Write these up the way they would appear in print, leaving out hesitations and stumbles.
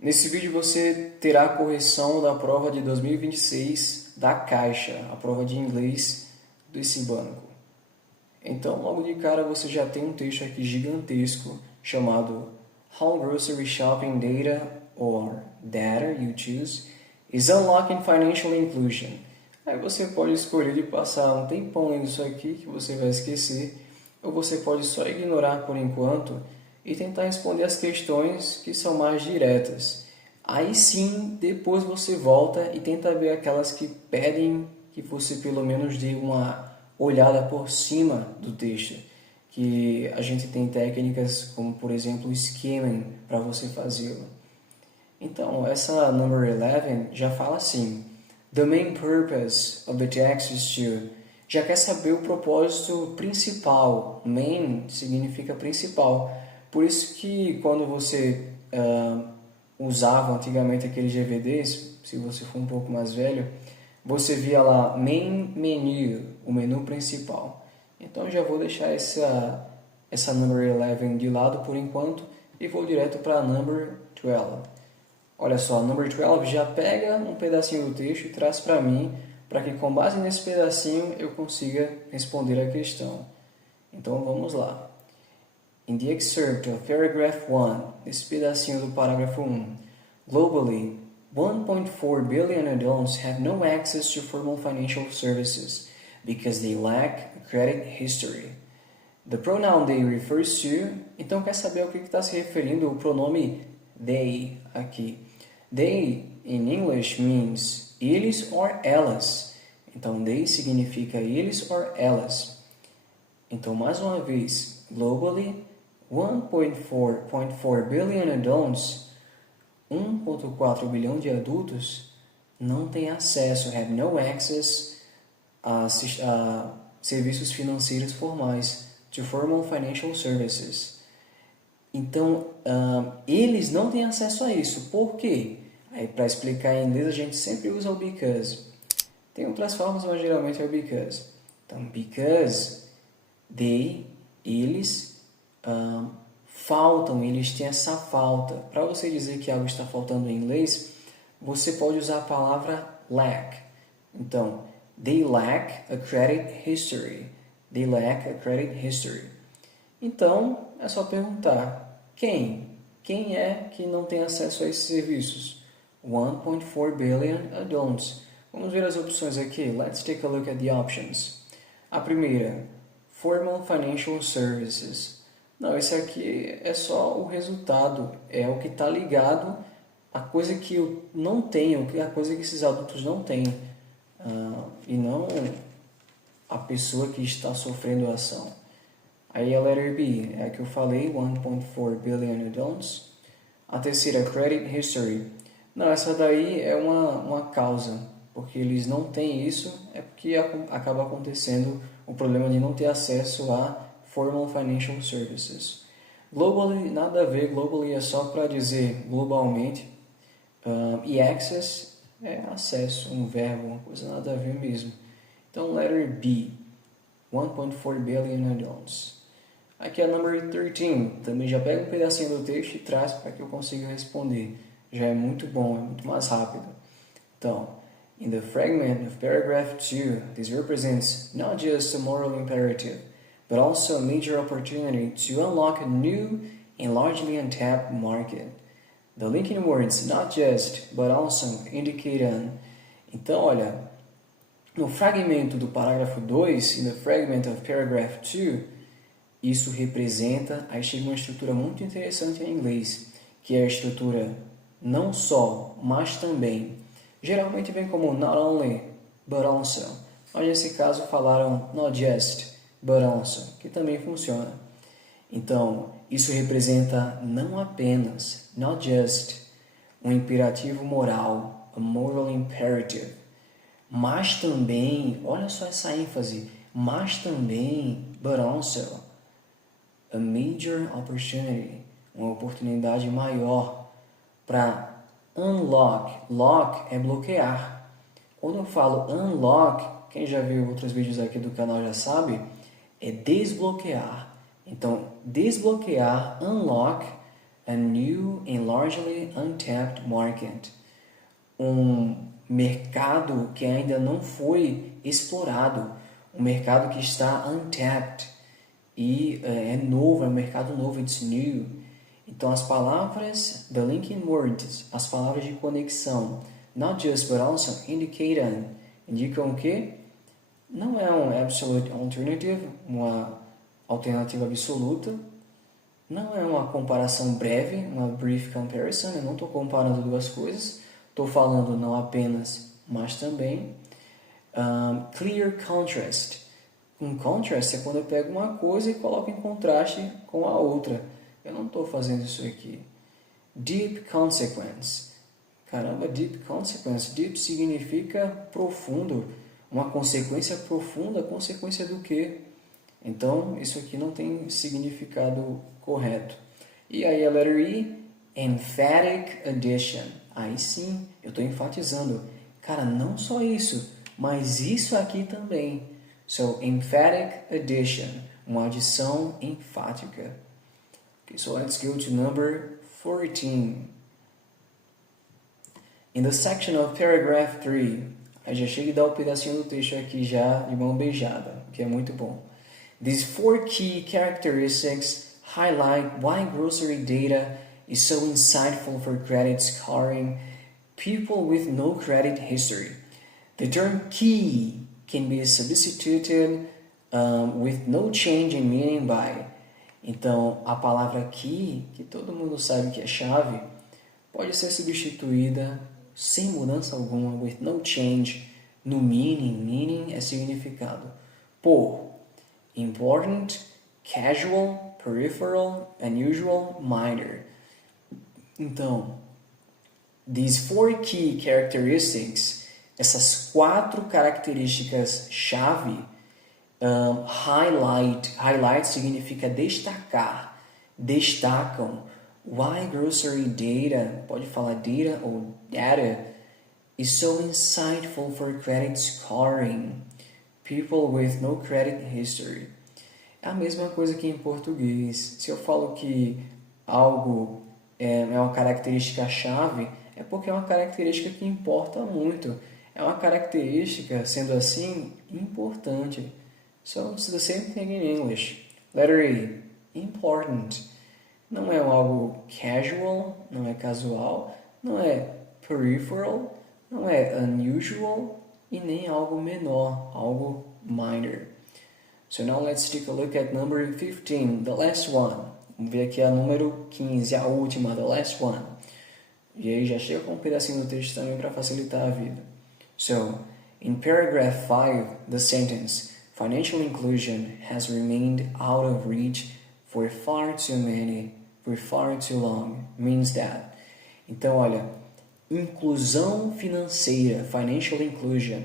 Nesse vídeo você terá a correção da prova de 2026 da Caixa, a prova de inglês desse banco. Então, logo de cara você já tem um texto aqui gigantesco chamado How Grocery Shopping Data or Data You Choose is Unlocking Financial Inclusion. Aí você pode escolher de passar um tempão lendo isso aqui que você vai esquecer, ou você pode só ignorar por enquanto e tentar responder as questões que são mais diretas. Aí sim, depois você volta e tenta ver aquelas que pedem que você pelo menos dê uma olhada por cima do texto. Que a gente tem técnicas como, por exemplo, o skimming para você fazê-lo. Então, essa number 11 já fala assim: The main purpose of the text is to... Já quer saber o propósito principal. Main significa principal. Por isso que quando você usava antigamente aqueles DVDs, se você for um pouco mais velho, você via lá Main Menu, o menu principal. Então eu já vou deixar essa number 11 de lado por enquanto e vou direto para a number 12. Olha só, number 12 já pega um pedacinho do texto e traz para mim, para que com base nesse pedacinho eu consiga responder a questão. Então vamos lá. In the excerpt of paragraph 1, nesse pedacinho do parágrafo 1, globally, 1.4 billion adults have no access to formal financial services because they lack a credit history. The pronoun they refers to, então quer saber ao que está se referindo o pronome they aqui. They, in English, means eles or elas. Então, they significa eles or elas. Então, mais uma vez, globally, 1.4 billion adults, 1.4 bilhão de adultos, não têm acesso, have no access a serviços financeiros formais, to formal financial services. Então, eles não têm acesso a isso. Por quê? Aí, para explicar em inglês, a gente sempre usa o because. Tem outras formas, mas geralmente é o because. Então, because eles faltam, eles têm essa falta. Para você dizer que algo está faltando em inglês, você pode usar a palavra lack. Então, they lack a credit history. They lack a credit history. Então, é só perguntar, quem? Quem é que não tem acesso a esses serviços? 1.4 billion adults. Vamos ver as opções aqui. Let's take a look at the options. A primeira, formal financial services. Não, esse aqui é só o resultado, é o que está ligado à coisa que eu não tenho, a coisa que esses adultos não têm, e não a pessoa que está sofrendo a ação. Aí a letter B, é a que eu falei, 1.4 billion adults. A terceira, credit history. Não, essa daí é uma causa, porque eles não têm isso, é porque acaba acontecendo o problema de não ter acesso a formal financial services. Globally, nada a ver, globally é só para dizer globalmente, e access é acesso, um verbo, uma coisa nada a ver mesmo. Então, letter B, 1.4 billion adults. Aqui é a number 13, também já pega um pedacinho do texto e traz para que eu consiga responder. Já é muito bom, é muito mais rápido. Então, in the fragment of paragraph 2, this represents not just a moral imperative, but also a major opportunity to unlock a new and largely untapped market. The linking words not just, but also indicate an. Então, olha, no fragmento do parágrafo 2, in the fragment of paragraph 2, isso representa, aí chega uma estrutura muito interessante em inglês, que é a estrutura não só, mas também. Geralmente vem como not only, but also. Mas nesse caso falaram not just, but also, que também funciona. Então, isso representa não apenas, not just, um imperativo moral, a moral imperative, mas também, olha só essa ênfase, mas também, but also, a major opportunity, uma oportunidade maior para unlock. Lock é bloquear. Quando eu falo unlock, quem já viu outros vídeos aqui do canal já sabe, é desbloquear. Então, desbloquear, unlock, a new and largely untapped market. Um mercado que ainda não foi explorado, um mercado que está untapped e é novo, é um mercado novo, it's new. Então as palavras, the linking words, as palavras de conexão, not just but also indicam que não é um absolute alternative, uma alternativa absoluta, não é uma comparação breve, uma brief comparison, eu não estou comparando duas coisas, estou falando não apenas, mas também. Clear contrast. Um contrast é quando eu pego uma coisa e coloco em contraste com a outra. Eu não estou fazendo isso aqui. Deep consequence. Caramba, deep consequence. Deep significa profundo. Uma consequência profunda, consequência do quê? Então, isso aqui não tem significado correto. E aí a letra E, emphatic addition. Aí sim, eu estou enfatizando. Cara, não só isso, mas isso aqui também. So, emphatic addition, uma adição enfática. Okay, so let's go to number 14. In the section of paragraph 3, eu já chego a dar um pedacinho do texto aqui já de mão beijada, que é muito bom. These 4 key characteristics highlight why grocery data is so insightful for credit scoring people with no credit history. The term key can be substituted with no change in meaning by. Então, a palavra key, que todo mundo sabe que é chave, pode ser substituída sem mudança alguma, with no change, no meaning. Meaning é significado. Por important, casual, peripheral, unusual, minor. Então, these 4 key characteristics, essas 4 características-chave, highlight significa destacar, destacam. Why grocery data, pode falar data ou data, is so insightful for credit scoring people with no credit history. É a mesma coisa que em português. Se eu falo que algo é uma característica-chave, é porque é uma característica que importa muito. É uma característica, sendo assim, importante. So, it's the same thing in English. Letter E, important. Não é algo casual, não é casual, não é peripheral, não é unusual e nem algo menor, algo minor. So now let's take a look at number 15, the last one. Vamos ver aqui a número 15, a última, the last one. E aí já chega com um pedacinho do texto também para facilitar a vida. So, in paragraph 5, the sentence, financial inclusion has remained out of reach for far too many, for far too long, means that. Então, olha, inclusão financeira, financial inclusion.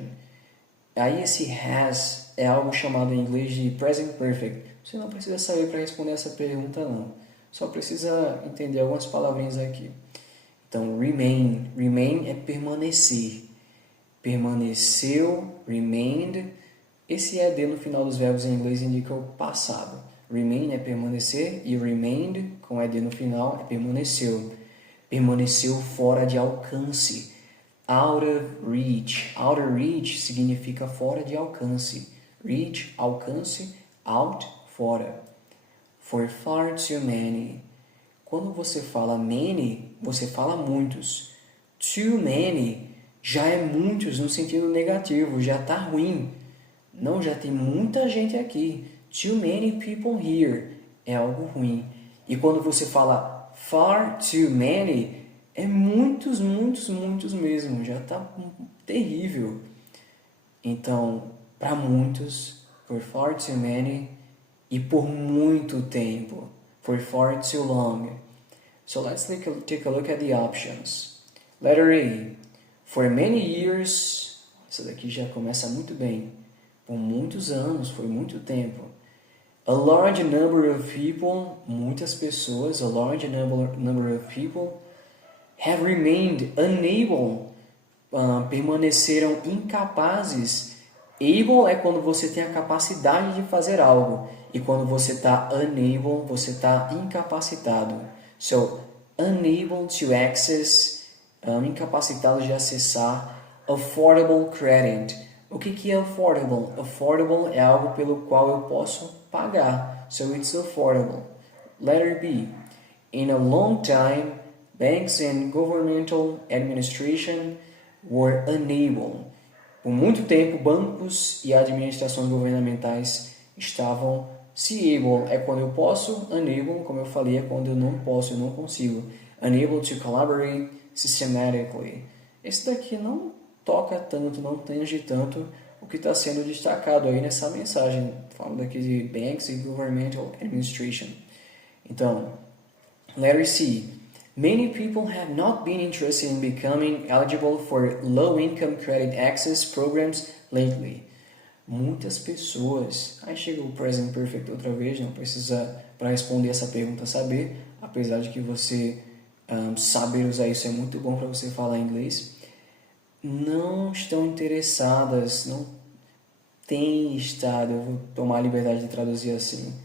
Aí esse has é algo chamado em inglês de present perfect. Você não precisa saber para responder essa pergunta, não. Só precisa entender algumas palavrinhas aqui. Então, remain. Remain é permanecer. Permaneceu, remained. Esse ED no final dos verbos em inglês indica o passado. Remain é permanecer e remained, com ED no final, é permaneceu. Permaneceu fora de alcance. Out of reach. Out of reach significa fora de alcance. Reach, alcance, out, fora. For far too many. Quando você fala many, você fala muitos. Too many já é muitos no sentido negativo, já está ruim. Não, já tem muita gente aqui. Too many people here é algo ruim. E quando você fala far too many, é muitos, muitos, muitos mesmo. Já está terrível. Então, para muitos, for far too many, e por muito tempo, for far too long. So let's take a look at the options. Letter A, for many years, essa daqui já começa muito bem. Por muitos anos, foi muito tempo. A large number of people, muitas pessoas, a large number of people have remained unable, permaneceram incapazes. Able é quando você tem a capacidade de fazer algo. E quando você está unable, você está incapacitado. So, unable to access, incapacitados de acessar, affordable credit. O que é affordable? Affordable é algo pelo qual eu posso pagar. So it's affordable. Letter B. In a long time, banks and governmental administration were unable. Por muito tempo, bancos e administrações governamentais estavam se able é quando eu posso, unable, como eu falei, é quando eu não posso, eu não consigo. Unable to collaborate systematically. Esse daqui não toca tanto, não tange tanto o que está sendo destacado aí nessa mensagem. Falando aqui de banks e governmental administration. Então, letter C. Many people have not been interested in becoming eligible for low-income credit access programs lately. Muitas pessoas... Aí chega o present perfect outra vez, não precisa, para responder essa pergunta, saber. Apesar de que você saber usar isso é muito bom para você falar inglês. Não estão interessadas, não têm estado... Eu vou tomar a liberdade de traduzir assim.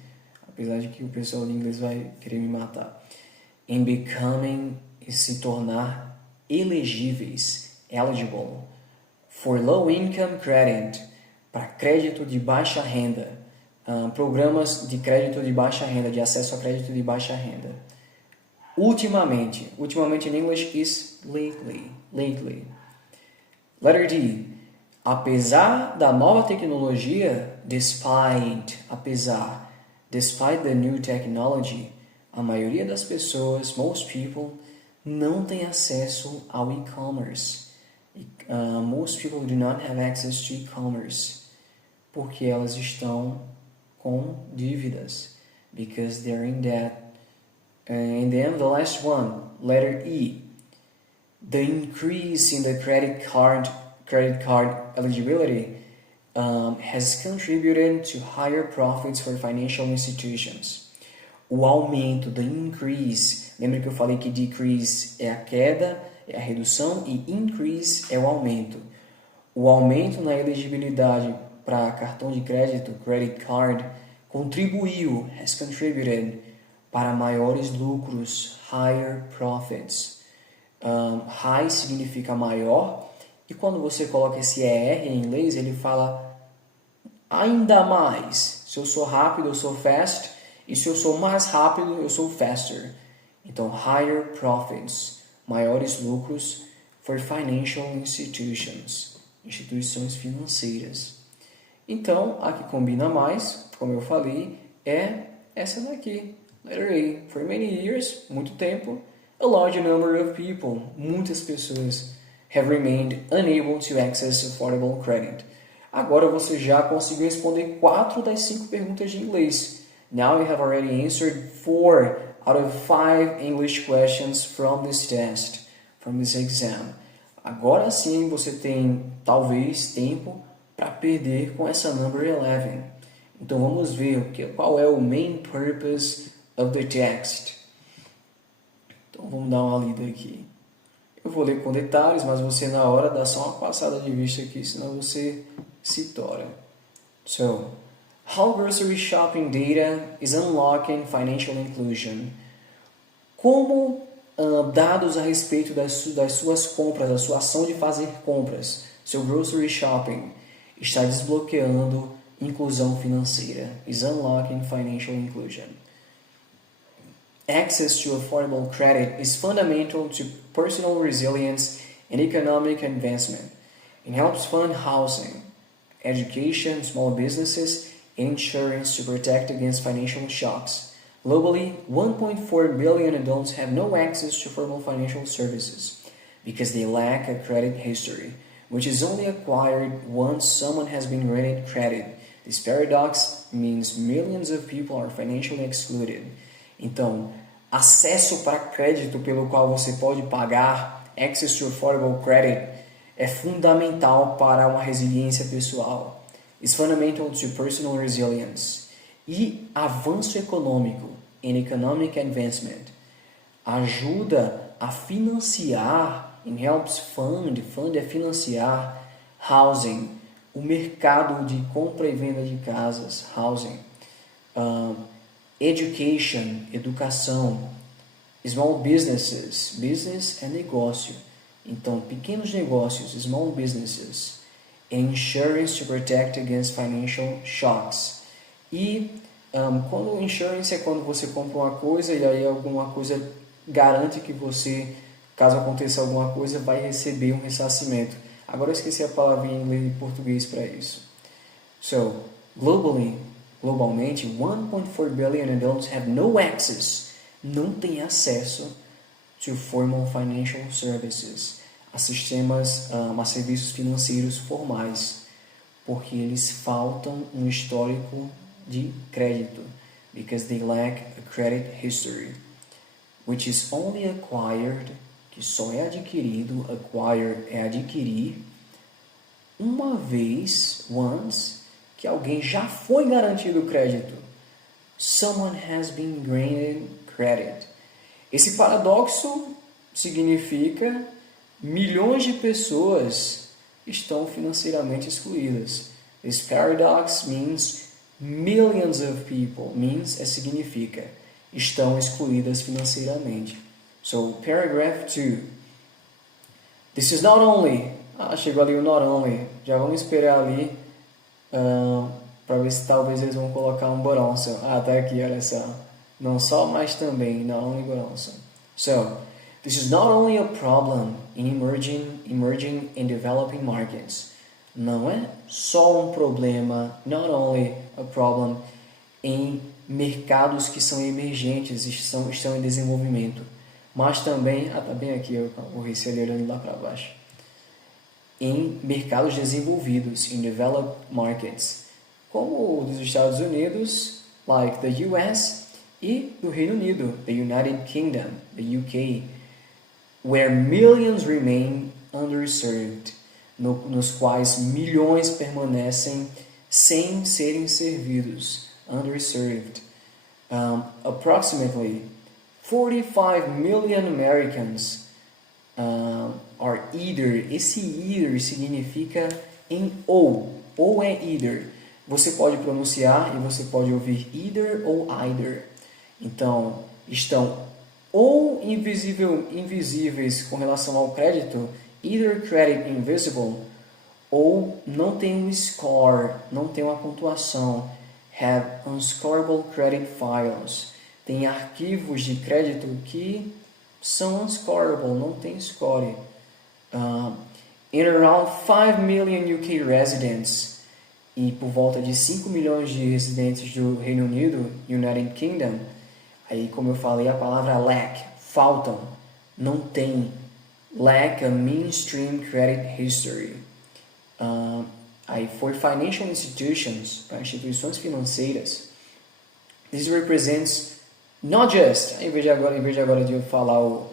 Apesar de que o pessoal de inglês vai querer me matar. In becoming, se tornar elegíveis, eligible, for low income credit, para crédito de baixa renda, programas de crédito de baixa renda, de acesso a crédito de baixa renda. Ultimamente in English is lately. Letter D. Apesar da nova tecnologia, despite the new technology, a maioria das pessoas, most people, não tem acesso ao e-commerce. Most people do not have access to e-commerce. Porque elas estão com dívidas. Because they're in debt. And then the last one, letter E. The increase in the credit card eligibility has contributed to higher profits for financial institutions. O aumento, the increase, lembra que eu falei que decrease é a queda, é a redução, e increase é o aumento. O aumento na elegibilidade para cartão de crédito, credit card, contribuiu, has contributed, para maiores lucros, higher profits. High significa maior, e quando você coloca esse ER em inglês, ele fala ainda mais. Se eu sou rápido, eu sou fast. E se eu sou mais rápido, eu sou faster. Então, higher profits, maiores lucros for financial institutions, instituições financeiras. Então, a que combina mais, como eu falei, é essa daqui, letter A. For many years, muito tempo, a large number of people, muitas pessoas, have remained unable to access affordable credit. Agora você já conseguiu responder 4 das 5 perguntas de inglês. Now you have already answered 4 out of 5 English questions from this test, from this exam. Agora sim você tem, talvez, tempo para perder com essa number 11. Então vamos ver qual é o main purpose of the text. Então vamos dar uma lida aqui. Eu vou ler com detalhes, mas você na hora dá só uma passada de vista aqui, senão você se tora. So, how grocery shopping data is unlocking financial inclusion? Como dados a respeito das suas compras, da sua ação de fazer compras, seu grocery shopping, está desbloqueando inclusão financeira. Is unlocking financial inclusion. Access to affordable credit is fundamental to personal resilience and economic advancement. It helps fund housing, education, small businesses, and insurance to protect against financial shocks. Globally, 1.4 billion adults have no access to formal financial services because they lack a credit history, which is only acquired once someone has been granted credit. This paradox means millions of people are financially excluded. Então, acesso para crédito pelo qual você pode pagar, access to affordable credit, é fundamental para uma resiliência pessoal. It's fundamental to personal resilience. E avanço econômico, and economic advancement, ajuda a financiar, and helps fund é financiar, housing, o mercado de compra e venda de casas, housing, education, educação, Small businesses, business é negócio. Então, pequenos negócios, small businesses. Insurance to protect against financial shocks. E quando insurance é quando você compra uma coisa e aí alguma coisa garante que você, caso aconteça alguma coisa, vai receber um ressarcimento. Agora eu esqueci a palavra em inglês e português para isso. So, globalmente, 1.4 billion adults have no access, não tem acesso to formal financial services, a sistemas, a serviços financeiros formais, porque eles faltam um histórico de crédito, because they lack a credit history, which is only acquired, que só é adquirido, acquire é adquirir, uma vez, once, que alguém já foi garantido crédito. Someone has been granted credit. Esse paradoxo significa milhões de pessoas estão financeiramente excluídas. This paradox means millions of people. Means significa estão excluídas financeiramente. So, paragraph 2. This is not only. Chegou ali o not only. Já vamos esperar ali para ver se talvez eles vão colocar um but also. Tá aqui, olha só. Não só, mas também. Not only, but also. So, this is not only a problem in emerging and developing markets. Não é só um problema, not only a problem, em mercados que são emergentes, estão em desenvolvimento, mas também, tá bem aqui, eu vou olhando lá para baixo, em mercados desenvolvidos, in developed markets, como o dos Estados Unidos, like the US, e do Reino Unido, the United Kingdom, the UK, where millions remain underserved, nos quais milhões permanecem sem serem servidos, underserved. Approximately 45 million Americans are either. Esse either significa em ou é either. Você pode pronunciar e você pode ouvir either ou either. Então, estão ou invisíveis com relação ao crédito, either credit invisible, ou não tem um score, não tem uma pontuação, have unscorable credit files, tem arquivos de crédito que são unscorable, não tem score. In around 5 million UK residents, e por volta de 5 milhões de residentes do Reino Unido, United Kingdom, aí como eu falei a palavra lack, faltam, não tem, lack a mainstream credit history. Aí for financial institutions, para instituições financeiras, this represents not just, em vez de agora de eu falar o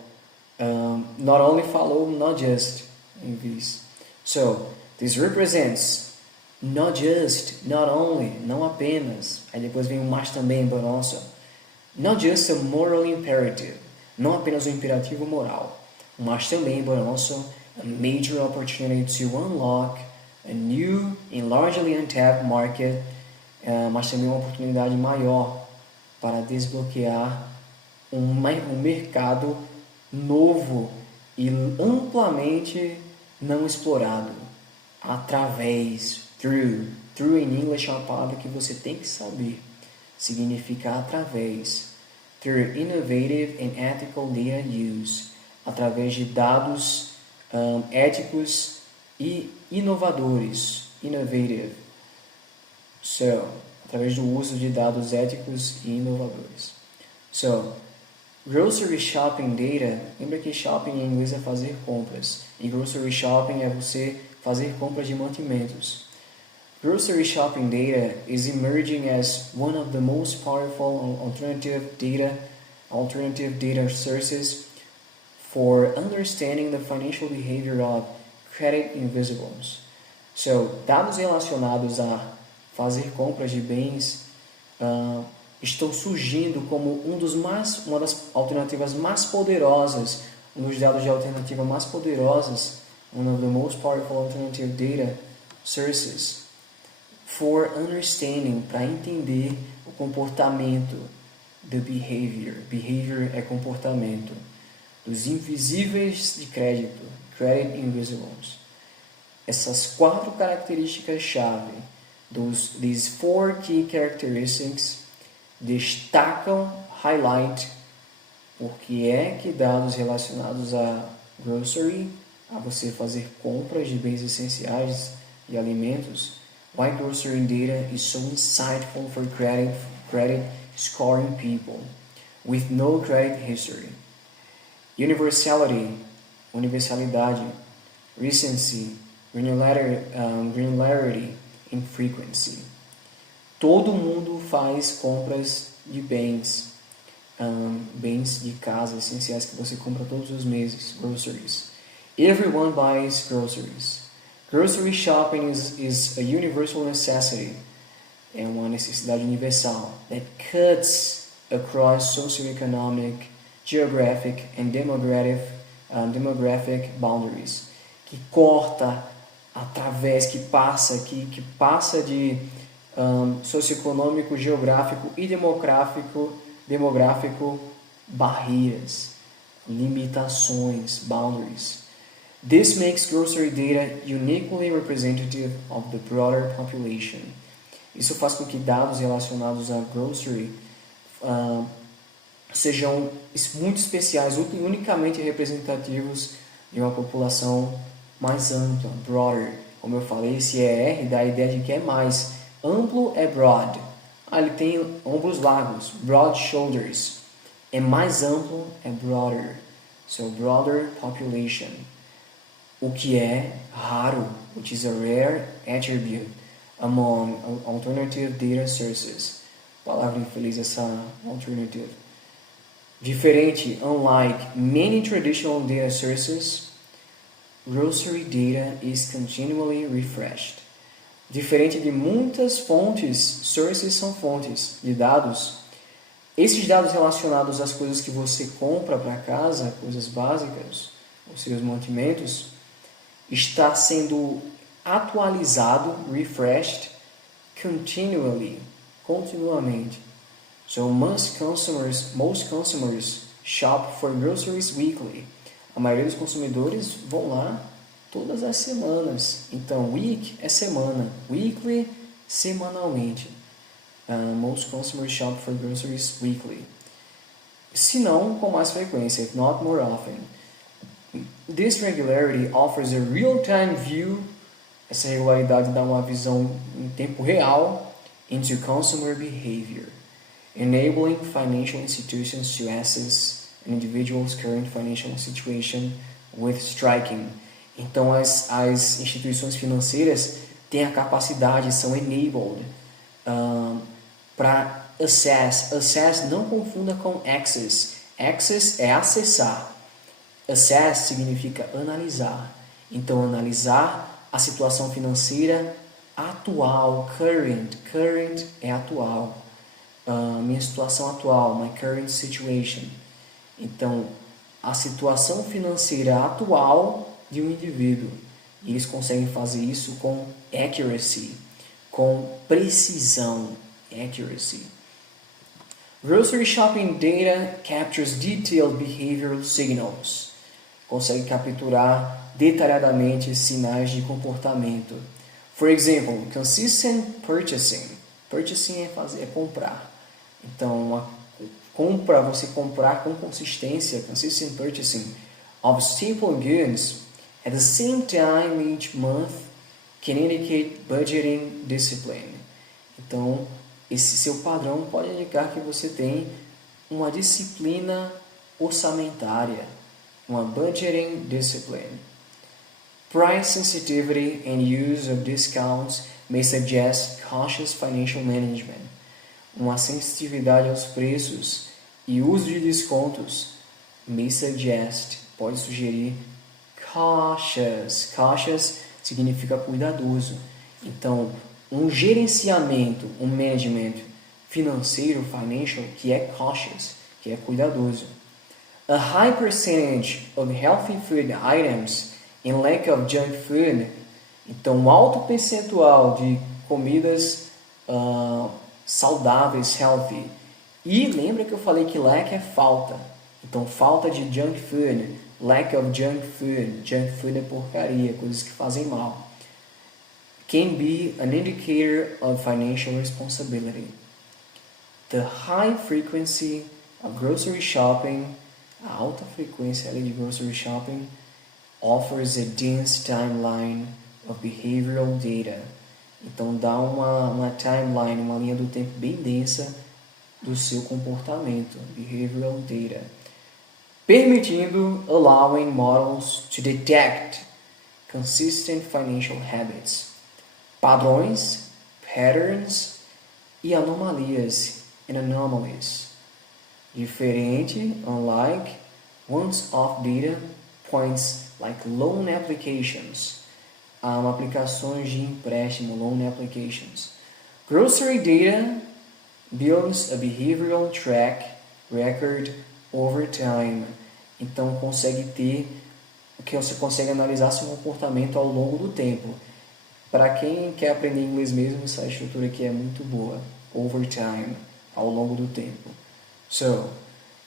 not only, falou not just em vez. So, this represents not just, not only, não apenas, aí depois vem o mas também, but also, not just a moral imperative, não apenas um imperativo moral, mas também, but also, a major opportunity to unlock a new and largely untapped market, mas também uma oportunidade maior para desbloquear um mercado novo e amplamente não explorado, através, through in English é uma palavra que você tem que saber, significa através, through innovative and ethical data use, através de dados éticos e inovadores, innovative, so, através do uso de dados éticos e inovadores. So, grocery shopping data, lembra que shopping em inglês é fazer compras, e grocery shopping é você fazer compras de mantimentos. Grocery shopping data is emerging as one of the most powerful alternative data sources for understanding the financial behavior of credit invisibles. So, dados relacionados a fazer compras de bens estão surgindo como uma das alternativas mais poderosas, dos dados de alternativa mais poderosas, one of the most powerful alternative data sources for understanding, para entender o comportamento the behavior. Behavior é comportamento. Dos invisíveis de crédito. Credit invisibles. Essas 4 características-chave, these 4 key characteristics, destacam, highlight, porque é que dados relacionados a grocery, a você fazer compras de bens essenciais e alimentos, why grocery data is so insightful for credit scoring people with no credit history. Universalidade, recency, granularity and frequency. Todo mundo faz compras de bens de casa essenciais que você compra todos os meses, groceries. Everyone buys groceries. Grocery shopping is a universal necessity. É uma necessidade universal that cuts across socioeconomic, geographic and demographic boundaries. Que corta através, que passa de socioeconômico, geográfico e demográfico barreiras, limitações, boundaries. This makes grocery data uniquely representative of the broader population. Isso faz com que dados relacionados a grocery sejam muito especiais, unicamente representativos de uma população mais ampla, broader. Como eu falei, esse ER dá a ideia de que é mais. Amplo é broad. Ele tem ombros largos, broad shoulders. É mais amplo é broader. So, broader population. O que é raro, which is a rare attribute among alternative data sources. Palavra infeliz essa alternative. Diferente, unlike many traditional data sources, grocery data is continually refreshed. Diferente de muitas fontes, sources são fontes de dados. Esses dados relacionados às coisas que você compra para casa, coisas básicas, os seus mantimentos, está sendo atualizado, refreshed, continuamente. So most consumers shop for groceries weekly. A maioria dos consumidores vão lá todas as semanas. Então, week é semana, weekly, semanalmente. Most consumers shop for groceries weekly. Se não, com mais frequência, if not more often. This regularity offers a real-time view. Essa regularidade dá uma visão em tempo real into consumer behavior, enabling financial institutions to assess an individual's current financial situation with striking. Então, as instituições financeiras têm a capacidade, são enabled para assess. Assess não confunda com access. Access é acessar. Assess significa analisar. Então, analisar a situação financeira atual, current. Current é atual. Minha situação atual, my current situation. Então, a situação financeira atual de um indivíduo. E eles conseguem fazer isso com accuracy, com precisão. Accuracy. Grocery shopping data captures detailed behavioral signals. Consegue capturar detalhadamente sinais de comportamento. For example, consistent purchasing. Purchasing é comprar. Então, você comprar com consistência, consistent purchasing of staple goods at the same time each month can indicate budgeting discipline. Então, esse seu padrão pode indicar que você tem uma disciplina orçamentária, uma budgeting discipline. Price sensitivity and use of discounts may suggest cautious financial management. Uma sensitividade aos preços e uso de descontos may suggest, pode sugerir cautious. Cautious significa cuidadoso. Então, um gerenciamento, um management financeiro, financial, que é cautious, que é cuidadoso. A high percentage of healthy food items and lack of junk food. Então, um alto percentual de comidas saudáveis, healthy, E lembra que eu falei que lack é falta. Então, falta de junk food, lack of junk food. Junk food é porcaria, coisas que fazem mal. Can be an indicator of financial responsibility. The high frequency of grocery shopping, a alta frequência de grocery shopping, offers a dense timeline of behavioral data. Então dá uma timeline, uma linha do tempo bem densa do seu comportamento, behavioral data, permitindo, allowing models to detect consistent financial habits, padrões, patterns e anomalias, and anomalies. Diferente, unlike, once-off data points like loan applications, aplicações de empréstimo, loan applications. Grocery data builds a behavioral track record over time. Então consegue ter que você consegue analisar seu comportamento ao longo do tempo. Para quem quer aprender inglês mesmo, essa estrutura aqui é muito boa. Over time, ao longo do tempo. So,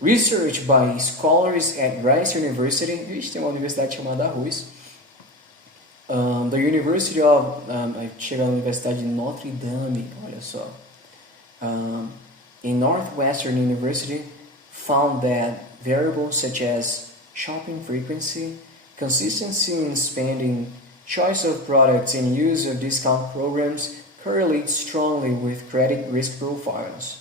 research by scholars at Rice University. Vixe, tem uma universidade chamada Rice. The University of... chega na Universidade de Notre Dame, olha só. In Northwestern University, found that variables such as shopping frequency, consistency in spending, choice of products, and use of discount programs correlate strongly with credit risk profiles.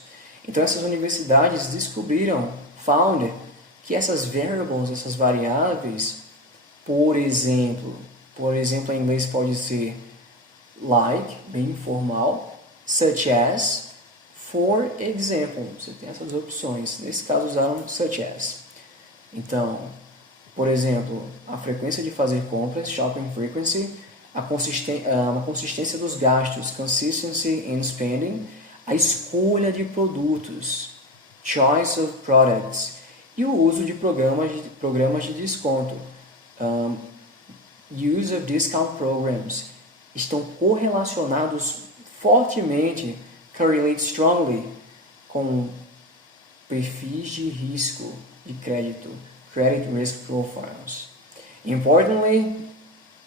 Então essas universidades descobriram, found, que essas variables, essas variáveis, por exemplo em inglês pode ser like, bem informal, such as, for example. Você tem essas opções. Nesse caso usaram such as. Então, por exemplo, a frequência de fazer compras, shopping frequency, a consistência dos gastos, consistency in spending, a escolha de produtos, choice of products, e o uso de programas de desconto, use of discount programs, estão correlacionados fortemente, correlate strongly, com perfis de risco de crédito, credit risk profiles. Importantly,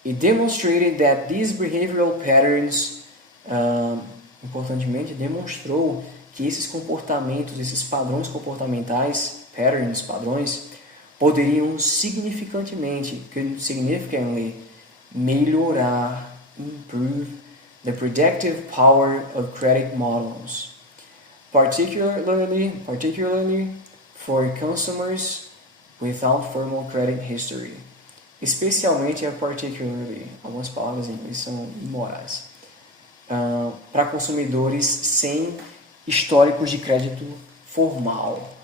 it demonstrated that these behavioral patterns, importantemente, demonstrou que esses comportamentos, esses padrões comportamentais, padrões, poderiam significantly, melhorar, improve the predictive power of credit models, particularly for consumers without formal credit history. Especialmente particularly, algumas palavras em inglês são imorais, para consumidores sem históricos de crédito formal.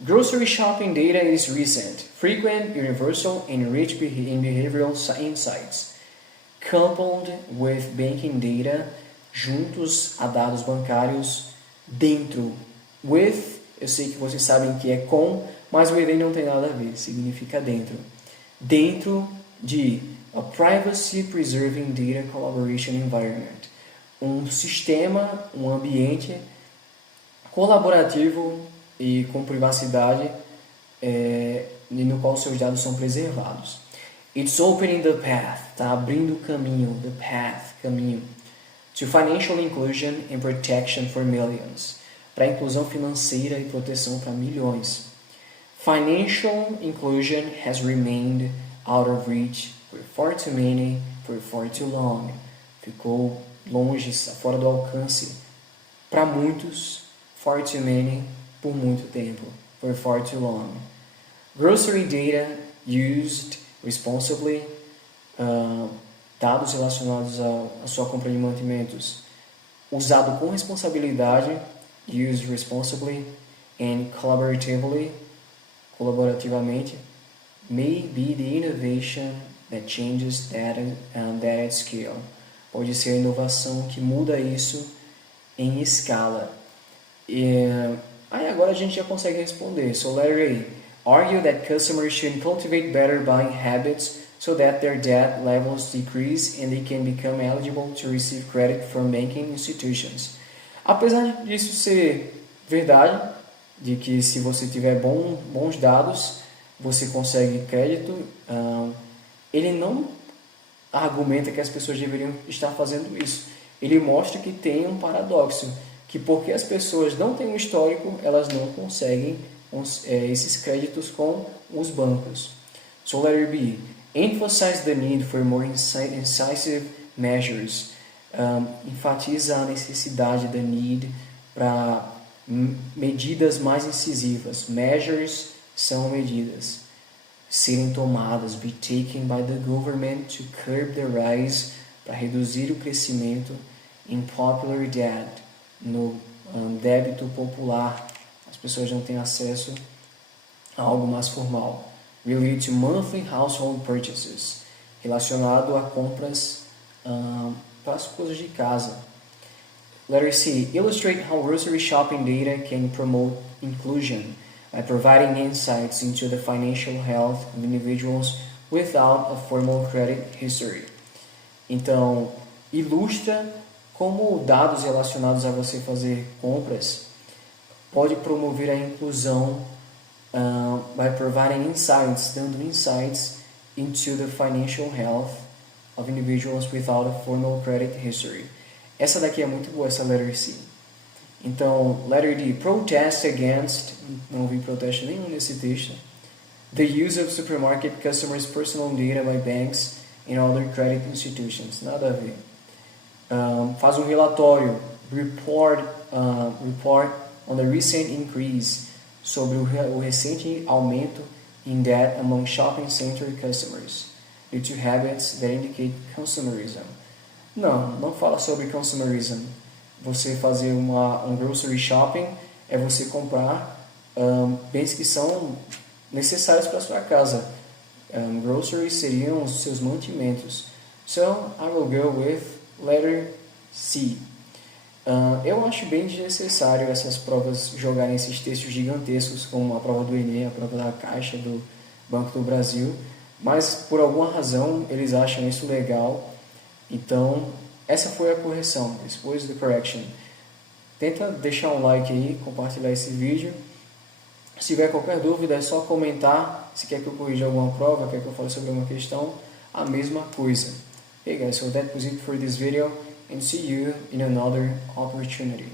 Grocery shopping data is recent, frequent, universal, and rich in behavioral insights. Coupled with banking data, juntos a dados bancários, dentro. With, eu sei que vocês sabem que é com, mas o within não tem nada a ver, significa dentro. Dentro de a privacy preserving data collaboration environment. Um sistema, um ambiente colaborativo e com privacidade no qual seus dados são preservados. It's opening the path, está abrindo o caminho, the path, caminho, to financial inclusion and protection for millions, para inclusão financeira e proteção para milhões. Financial inclusion has remained out of reach for far too many, for far too long. Ficou longe, fora do alcance para muitos, far too many, por muito tempo, for far too long. Grocery data used responsibly, dados relacionados à sua compra de mantimentos, usado com responsabilidade, used responsibly, and colaborativamente, may be the innovation that changes data at scale. Pode ser a inovação que muda isso em escala. Aí agora a gente já consegue responder. So letter A, argue that customers should cultivate better buying habits so that their debt levels decrease and they can become eligible to receive credit from banking institutions. Apesar disso ser verdade, de que se você tiver bons dados, você consegue crédito. Ele não argumenta que as pessoas deveriam estar fazendo isso. Ele mostra que tem um paradoxo, que porque as pessoas não têm um histórico, elas não conseguem esses créditos com os bancos. So letter B, emphasize the need for more incisive measures. Enfatiza a necessidade, the need, para medidas mais incisivas. Measures são medidas. Serem tomadas, be taken by the government to curb the rise, para reduzir o crescimento in popular debt, no débito popular. As pessoas não têm acesso a algo mais formal. Related to monthly household purchases, relacionado a compras para as coisas de casa. Letter C, illustrate how grocery shopping data can promote inclusion by providing insights into the financial health of individuals without a formal credit history. Então, ilustra como dados relacionados a você fazer compras pode promover a inclusão by providing insights, dando insights into the financial health of individuals without a formal credit history. Essa daqui é muito boa, essa letter C. Então, letter D, protest against, não vi protesto nenhum nesse texto, the use of supermarket customers' personal data by banks and other credit institutions. Nada a ver. Faz um relatório, report on the recent increase, sobre o recente aumento in debt among shopping center customers due to habits that indicate consumerism. Não fala sobre consumerism. Você fazer um grocery shopping é você comprar bens que são necessários para a sua casa. Groceries seriam os seus mantimentos. So, I will go with letter C. Eu acho bem desnecessário essas provas jogarem esses textos gigantescos, como a prova do Enem, a prova da Caixa, do Banco do Brasil, mas por alguma razão eles acham isso legal. Então, essa foi a correção. This was the correction. Tenta deixar um like aí, compartilhar esse vídeo. Se tiver qualquer dúvida, é só comentar. Se quer que eu corrija alguma prova, quer que eu fale sobre uma questão, a mesma coisa. Hey guys, so that was it for this video, and see you in another opportunity.